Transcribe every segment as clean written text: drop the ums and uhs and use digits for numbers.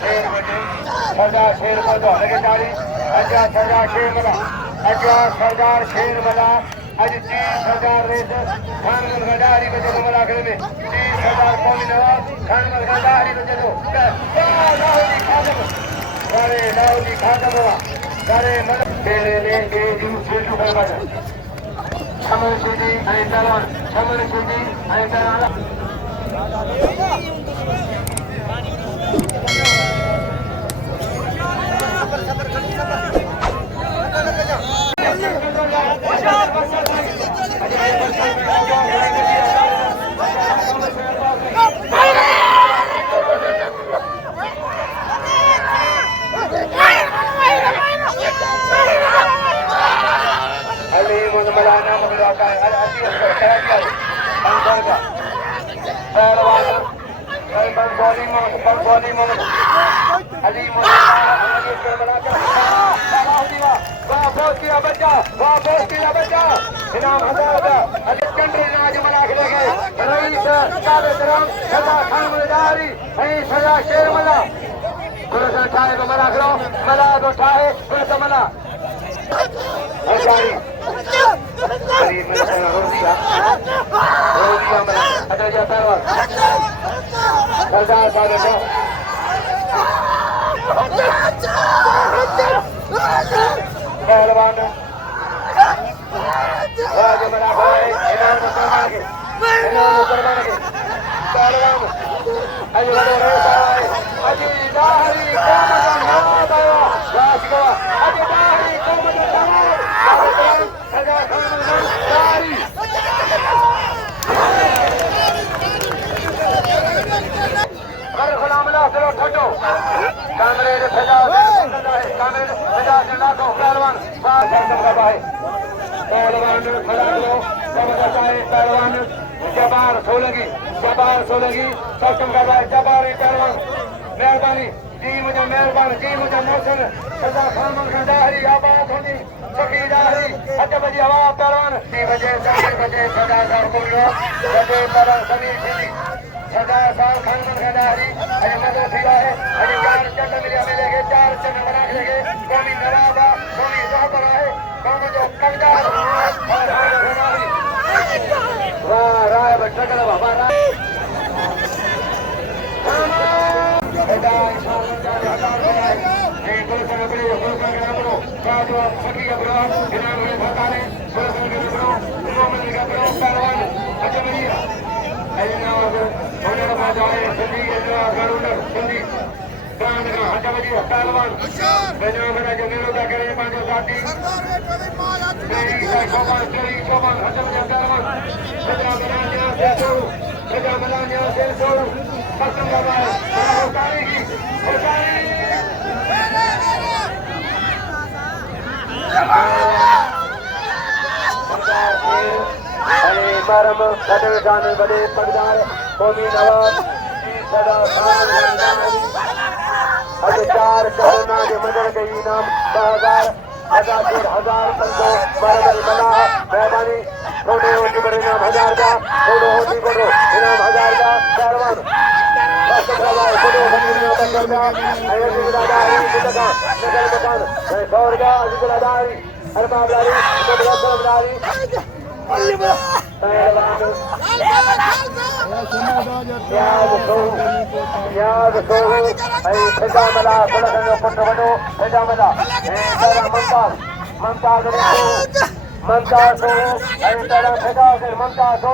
सरदार शेर बदो लगे तारी अजा सरदार शेर मला अजा सरदार शेर मला आज 30,000 रेस खान गंडारी बजे को मला करे में 30,000 कौमी नवाब खान गंडारी बजे दो लाहौरी खादम सारे मतलब तेरे लेंगे यू सेटू करवा छमन सीधी आई तलवार छमन सीधी आई तलवार इनाम 1000 कंट्री नाज मला लगे रईस कावेतरम सदा खान मदारी है सदा शेर मला गुरु ठाए को मला करो मला तो ठाए गुरु मला अजारी अरे मैं रोदिया मला अटो जाता है सरदार साहब पहलवान राज मना भाई इनाम करवाएंगे पहलवान अजी बड़े रे भाई अजी दाहरी कोमन नाद आया राजको अजी दाहरी कोमन नाद सजा खान दाहरी कर गुलाम ला चलो ठटो कैमरे रे सजा कैमरे सजा से लाखो पहलवान साथ का भाई पहलवान खड़ा लो सब बताए पहलवान जबार सोलंगी सक्षम का भाई जबार पहलवान मेहरबानी जी मुझे मोहसिन सदा खान गंडारी आबाद होनी शकीदारी 8 बजे हवा पहलवान 3 बजे 4 बजे सदा साहब को बजे पहलवान समीर सिंह सदा साहब खान गंडारी अरे मदद फिरा है अरे 4 चट मिलेंगे 4 चट बना लेंगे कौमी नवाबा कौमी जोहर है कौन जो कविता वाह राय बच्चा का बाबा राय बेटा इंशाल्लाह नहीं कोई समय पड़े कोई समय ना करो क्या जो सकी का बड़ा इनाम में भरता है कोई समय के बड़ा मोहम्मद का बड़ा पहलवान अच्छा बढ़िया ऐना होने का जाए जल्दी इतना गरुड़ जल्दी गांव का अच्छा बढ़िया पहलवान बेटा मेरा जो निरोधा करे पांच साथी शोभन अच्छा बढ़िया पहलवान सजा मलानिया से सोलू खत्म करवाए होकारी अरे परम सदन बड़े पगदार कौमी नवाब सदा खान अब 4 करोना के मदद के इनाम 1000 संतो बरबल मना मेहरबानी थोड़े होती पर इनाम 1000 का थोड़ो होती करो इनाम 1000 का पहलवान थोड़ो दादारी अरबाबदारी याद सो फेजा मला थोड़ा पट्टो बनो फेजा मला ममताज सो अरे तेरा फेजा से ममताज सो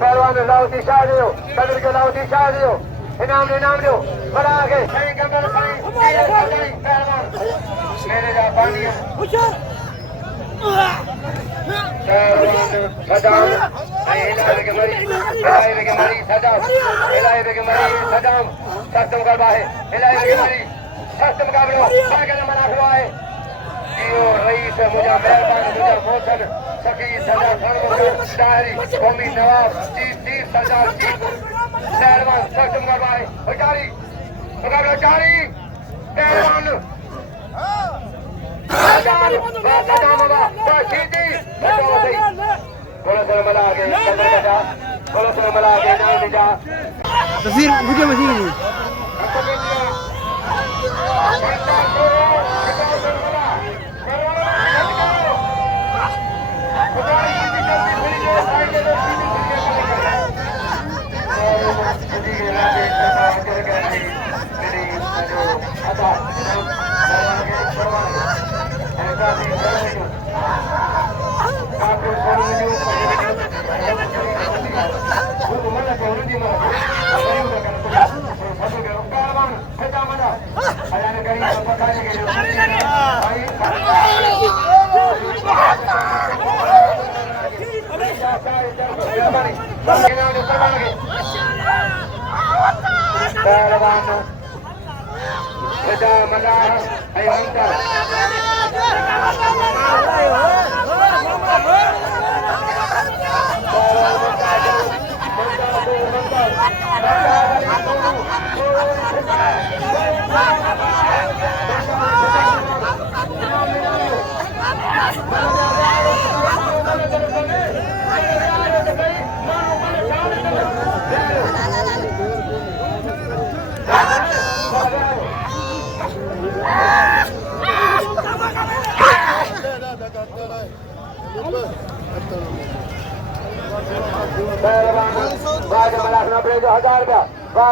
पहलवान लाउती शाह दियो कदर के लाउती शाह दियो इनाम दो बड़ा आगे सही गंगल सही पहलवान मेरे जा पानी सदाम इलाही के मरी सदाम इलाही के मरी सदाम सख्त मुकाबला है इलाही के मरी सख्त मुकाबला आगे नंबर 8 हुआ है जियो रईस मुझे मेहरबान मुझे मोहसन सखी सदा खान शाहरी कौमी नवाब चीफ सरदार चीफ पहलवान सख्त मुकाबला है जारी मुकाबला जारी पहलवान तस्वीर मुझे मशीन नहीं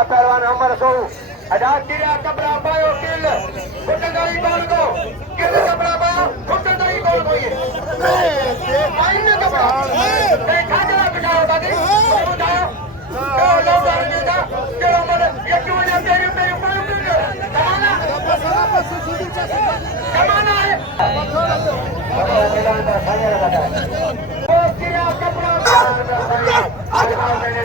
पहलवान नंबर 100 अडाक दिया कपड़ा पायो किल फुटदाई बॉल को किल कपड़ा पायो फुटदाई बॉल को ये आईने कपड़ा ए खाजरा बिठाओ दादी बताओ तो लो कर देता चलो बोले ये क्यों ना तेरे तेरे पायो किल कमाना है वो दिया कपड़ा आज बात मैंने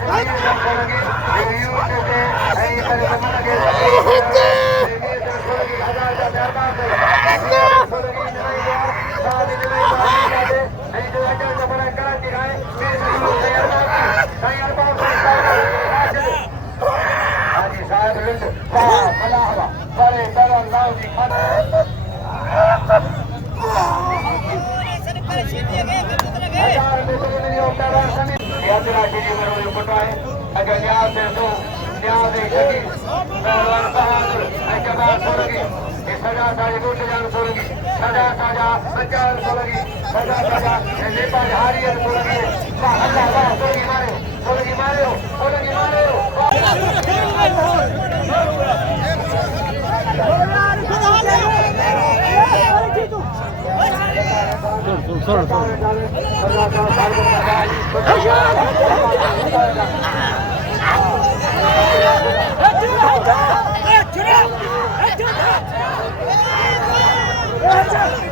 Hey,